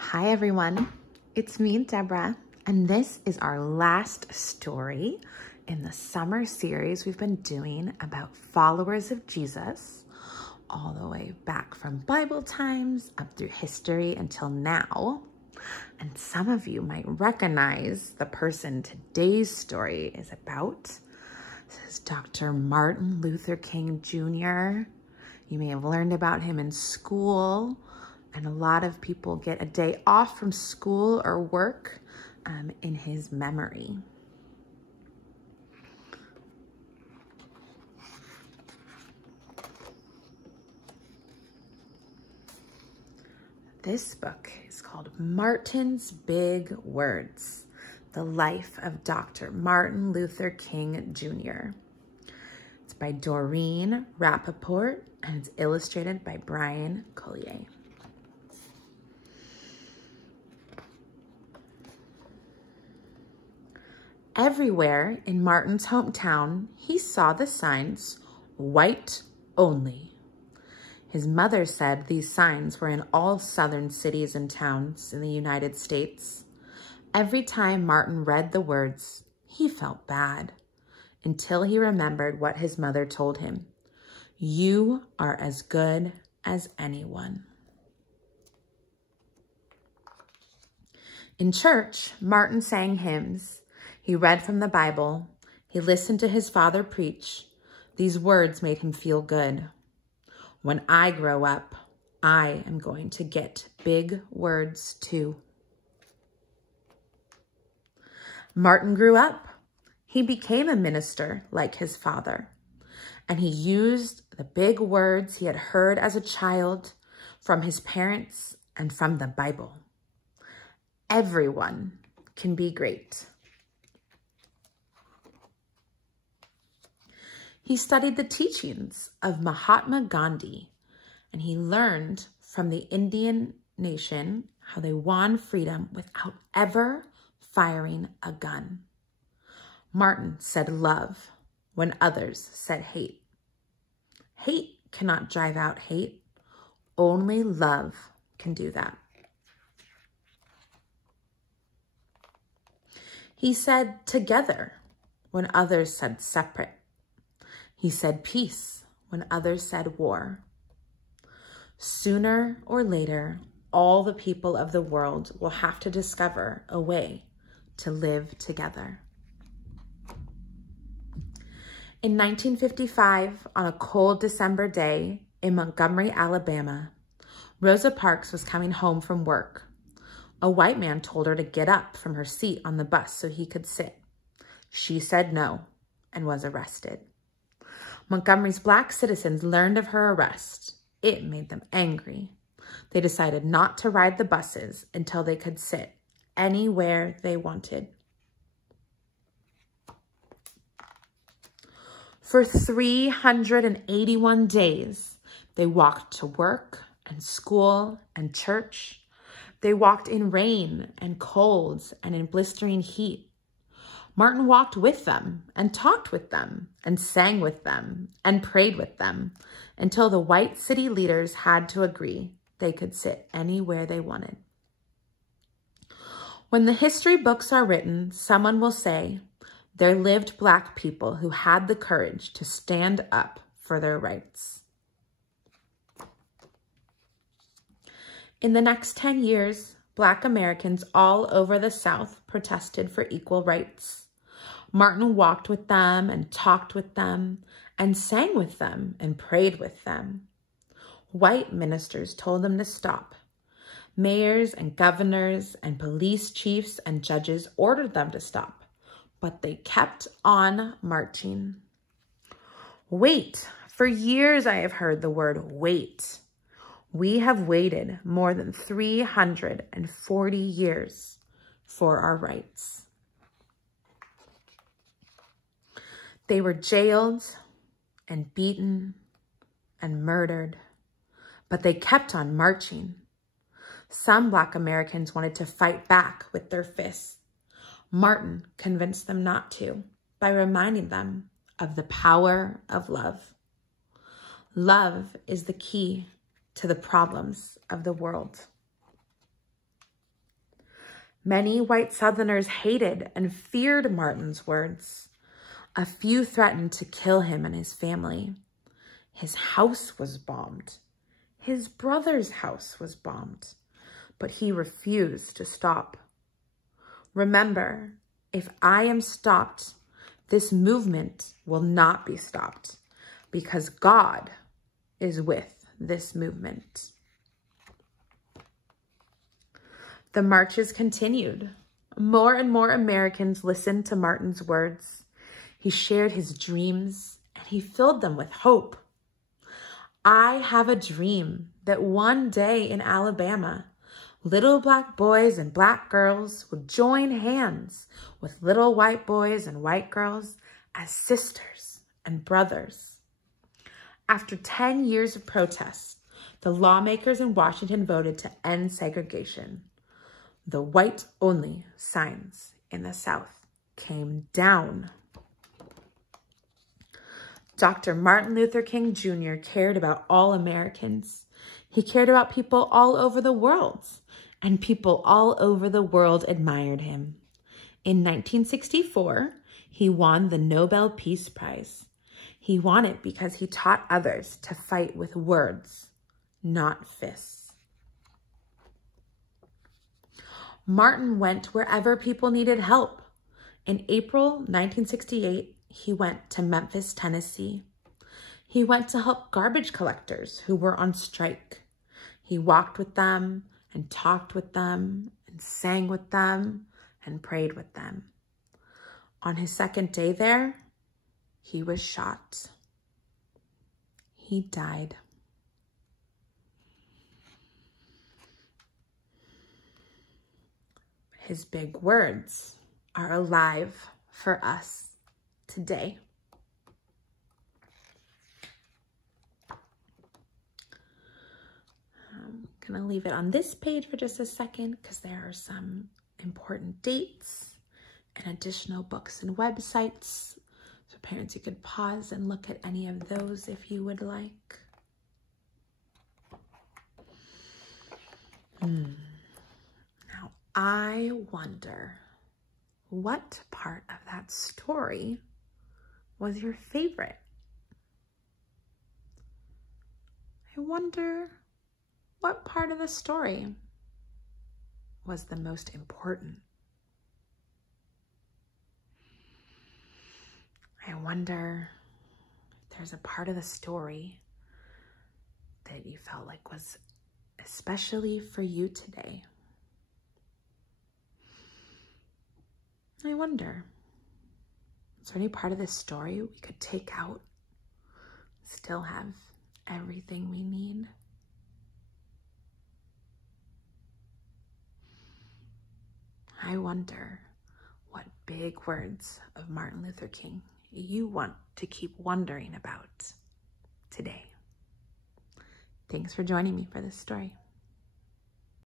Hi everyone, it's me, Deborah, and this is our last story in the summer series we've been doing about followers of Jesus, all the way back from Bible times up through history until now. And some of you might recognize the person today's story is about. This is Dr. Martin Luther King Jr. You may have learned about him in school, and a lot of people get a day off from school or work in his memory. This book is called Martin's Big Words, The Life of Dr. Martin Luther King Jr. It's by Doreen, Rappaport, and it's illustrated by Bryan, Collier. Everywhere in Martin's hometown, he saw the signs, "White Only." His mother said these signs were in all southern cities and towns in the United States. Every time Martin read the words, he felt bad, until he remembered what his mother told him. "You are as good as anyone." In church, Martin sang hymns. He read from the Bible. He listened to his father preach. These words made him feel good. "When I grow up, I am going to get big words too." Martin grew up. He became a minister like his father, and he used the big words he had heard as a child from his parents and from the Bible. Everyone can be great. He studied the teachings of Mahatma Gandhi, and he learned from the Indian nation how they won freedom without ever firing a gun. Martin said love when others said hate. Hate cannot drive out hate. Only love can do that. He said together when others said separate. He said peace when others said war. Sooner or later, all the people of the world will have to discover a way to live together. In 1955, on a cold December day in Montgomery, Alabama, Rosa Parks was coming home from work. A white man told her to get up from her seat on the bus so he could sit. She said no and was arrested. Montgomery's black citizens learned of her arrest. It made them angry. They decided not to ride the buses until they could sit anywhere they wanted. For 381 days, they walked to work and school and church. They walked in rain and cold and in blistering heat. Martin walked with them and talked with them and sang with them and prayed with them until the white city leaders had to agree they could sit anywhere they wanted. When the history books are written, someone will say, there lived black people who had the courage to stand up for their rights. In the next 10 years, black Americans all over the South protested for equal rights. Martin walked with them and talked with them and sang with them and prayed with them. White ministers told them to stop. Mayors and governors and police chiefs and judges ordered them to stop, but they kept on marching. Wait. For years I have heard the word wait. We have waited more than 340 years for our rights. They were jailed and beaten and murdered, but they kept on marching. Some black Americans wanted to fight back with their fists. Martin convinced them not to by reminding them of the power of love. Love is the key to the problems of the world. Many white Southerners hated and feared Martin's words. A few threatened to kill him and his family. His house was bombed. His brother's house was bombed. But he refused to stop. Remember, if I am stopped, this movement will not be stopped because God is with this movement. The marches continued. More and more Americans listened to Martin's words. He shared his dreams and he filled them with hope. I have a dream that one day in Alabama, little black boys and black girls would join hands with little white boys and white girls as sisters and brothers. After 10 years of protests, the lawmakers in Washington voted to end segregation. The white-only signs in the South came down. Dr. Martin Luther King Jr. cared about all Americans. He cared about people all over the world, and people all over the world admired him. In 1964, he won the Nobel Peace Prize. He won it because he taught others to fight with words, not fists. Martin went wherever people needed help. In April 1968, he went to Memphis, Tennessee. He went to help garbage collectors who were on strike. He walked with them and talked with them and sang with them and prayed with them. On his second day there, he was shot. He died. His big words are alive for us today. I'm going to leave it on this page for just a second because there are some important dates and additional books and websites. So parents, you could pause and look at any of those if you would like. Now, I wonder what part of that story was your favorite? I wonder what part of the story was the most important? I wonder if there's a part of the story that you felt like was especially for you today. I wonder, is there any part of this story we could take out, still have everything we need? I wonder what big words of Martin Luther King you want to keep wondering about today. Thanks for joining me for this story.